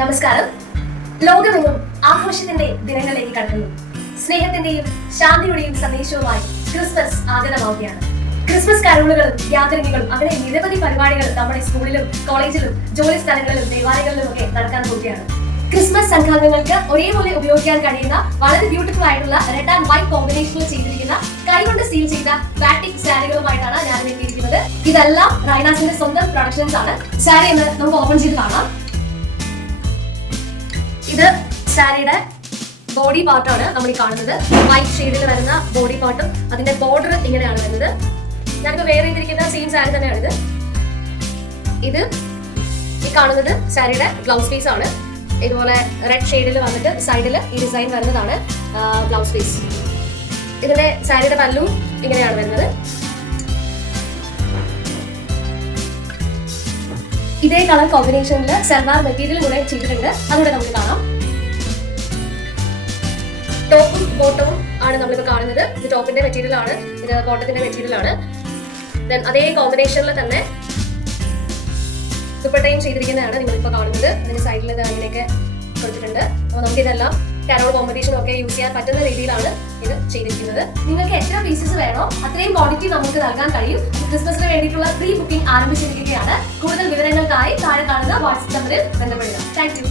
നമസ്കാരം. ലോകമെങ്ങും ആഘോഷത്തിന്റെ ദിനങ്ങളിലേക്ക് കടക്കുന്നു. സ്നേഹത്തിന്റെയും ശാന്തിയുടെയും സന്ദേശവുമായി ക്രിസ്മസ് ആഗതമാവുകയാണ്. ക്രിസ്മസ് കരോളുകളും യാത്രകളും അങ്ങനെ നിരവധി പരിപാടികൾ നമ്മുടെ സ്കൂളിലും കോളേജിലും ജോലി സ്ഥലങ്ങളിലും ദേവാലയങ്ങളിലും ഒക്കെ നടക്കാൻ പോവുകയാണ്. ക്രിസ്മസ് സംഘാംഗങ്ങൾക്ക് ഒരേപോലെ ഉപയോഗിക്കാൻ കഴിയുന്ന വളരെ ബ്യൂട്ടിഫുൾ ആയിട്ടുള്ള റെഡ് ആൻഡ് വൈറ്റ് കോമ്പിനേഷനിൽ ചെയ്തിരിക്കുന്ന കൈകൊണ്ട് സീൽ ചെയ്ത ബാറ്റിക് സാരികളുമായിട്ടാണ് ഞാൻ എത്തിയിരിക്കുന്നത്. ഇതെല്ലാം റൈനാസിന്റെ സ്വന്തം പ്രൊഡക്ഷൻസ് ആണ്. സാരി എന്ന് നമുക്ക് ഓപ്പൺ ചെയ്ത് കാണാം. ഇത് സാരിയുടെ ബോഡി പാർട്ടാണ് നമ്മൾ ഈ കാണുന്നത്. വൈറ്റ് ഷെയ്ഡിൽ വരുന്ന ബോഡി പാർട്ടും അതിന്റെ ബോർഡർ ഇങ്ങനെയാണ് വരുന്നത്. ഞാനിപ്പോ വെയർ ചെയ്തിരിക്കുന്ന സെയിം സാരി തന്നെയാണിത്. ഇത് ഈ കാണുന്നത് സാരിയുടെ ബ്ലൗസ് പീസ് ആണ്. ഇതുപോലെ റെഡ് ഷെയ്ഡിൽ വന്നിട്ട് സൈഡിൽ ഈ ഡിസൈൻ വരുന്നതാണ് ബ്ലൗസ് പീസ്. ഇതിന്റെ സാരിയുടെ പല്ലും ഇങ്ങനെയാണ് വരുന്നത്. ഇതേ കളർ കോമ്പിനേഷനിൽ സൽവാർ മെറ്റീരിയൽ കൂടെ ചെയ്തിട്ടുണ്ട്. അതുകൂടെ നമുക്ക് കാണാം. ടോപ്പും ബോട്ടവും ആണ് നമ്മളിപ്പോൾ കാണുന്നത്. ഇത് ടോപ്പിന്റെ മെറ്റീരിയൽ ആണ്, ഇത് ബോട്ടത്തിന്റെ മെറ്റീരിയൽ ആണ്. അതേ കോമ്പിനേഷനിൽ തന്നെ ദുപ്പട്ടയും ചെയ്തിരിക്കുന്നതാണ് നിങ്ങളിപ്പോൾ കാണുന്നത്. അതിന്റെ സൈഡിൽ അങ്ങനെയൊക്കെ കൊടുത്തിട്ടുണ്ട്. അപ്പോൾ നമുക്ക് ഇതെല്ലാം കരോൾ കോമ്പറ്റീഷൻ ഒക്കെ യൂസ് ചെയ്യാൻ പറ്റുന്ന രീതിയിലാണ് ഇത് ചെയ്തിരിക്കുന്നത്. നിങ്ങൾക്ക് എത്ര പീസസ് വേണോ അത്രയും ക്വാണ്ടിറ്റി നമുക്ക് നൽകാൻ കഴിയും. ക്രിസ്മസിന് വേണ്ടിയിട്ടുള്ള പ്രീ ബുക്കിംഗ് ആരംഭിച്ചിരിക്കുകയാണ്. കൂടുതൽ വിവരങ്ങൾക്കായി താഴെ കാണുന്ന വാട്സ്ആപ്പ് നമ്പറിൽ ബന്ധപ്പെടുക. Thank you.